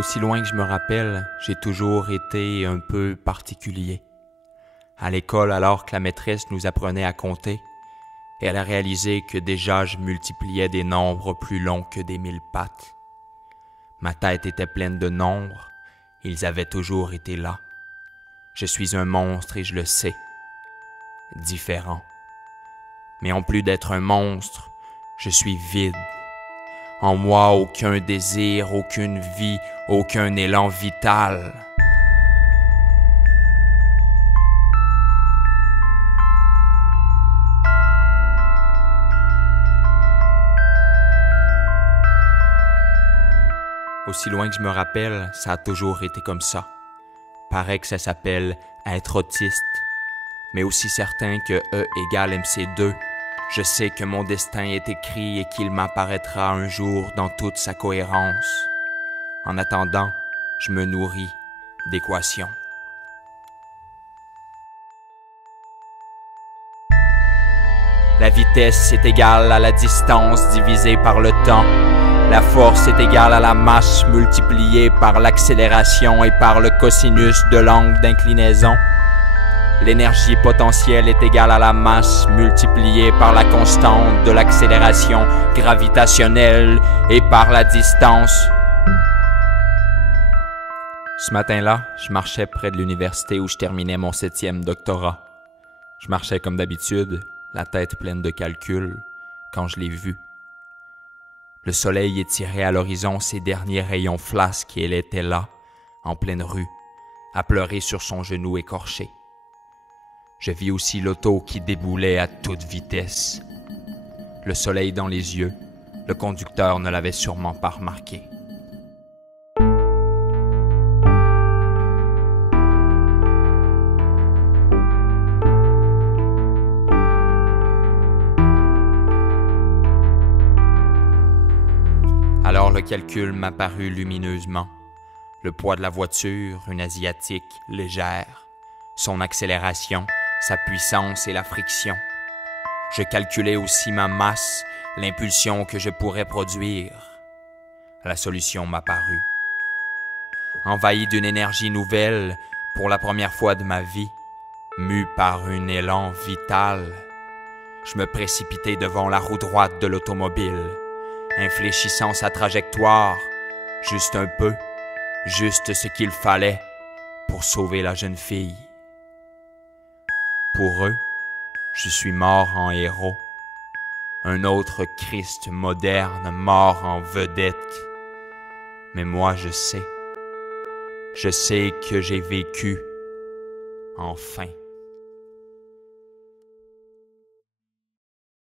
Aussi loin que je me rappelle, j'ai toujours été un peu particulier. À l'école, alors que la maîtresse nous apprenait à compter, elle a réalisé que déjà je multipliais des nombres plus longs que des 1000 pattes. Ma tête était pleine de nombres, ils avaient toujours été là. Je suis un monstre et je le sais, différent. Mais en plus d'être un monstre, je suis vide. En moi, aucun désir, aucune vie, aucun élan vital. Aussi loin que je me rappelle, ça a toujours été comme ça. Paraît que ça s'appelle être autiste. Mais aussi certain que E égale MC2, je sais que mon destin est écrit et qu'il m'apparaîtra un jour dans toute sa cohérence. En attendant, je me nourris d'équations. La vitesse est égale à la distance divisée par le temps. La force est égale à la masse multipliée par l'accélération et par le cosinus de l'angle d'inclinaison. L'énergie potentielle est égale à la masse multipliée par la constante de l'accélération gravitationnelle et par la distance. Ce matin-là, je marchais près de l'université où je terminais mon 7e doctorat. Je marchais comme d'habitude, la tête pleine de calculs, quand je l'ai vu. Le soleil étirait à l'horizon ses derniers rayons flasques et elle était là, en pleine rue, à pleurer sur son genou écorché. Je vis aussi l'auto qui déboulait à toute vitesse. Le soleil dans les yeux, le conducteur ne l'avait sûrement pas remarqué. Alors le calcul m'apparut lumineusement. Le poids de la voiture, une asiatique légère, son accélération, sa puissance et la friction. Je calculais aussi ma masse, l'impulsion que je pourrais produire. La solution m'apparut. Envahi d'une énergie nouvelle, pour la première fois de ma vie, mu par un élan vital, je me précipitai devant la roue droite de l'automobile, infléchissant sa trajectoire, juste un peu, juste ce qu'il fallait pour sauver la jeune fille. Pour eux, je suis mort en héros, un autre Christ moderne mort en vedette. Mais moi je sais que j'ai vécu, enfin.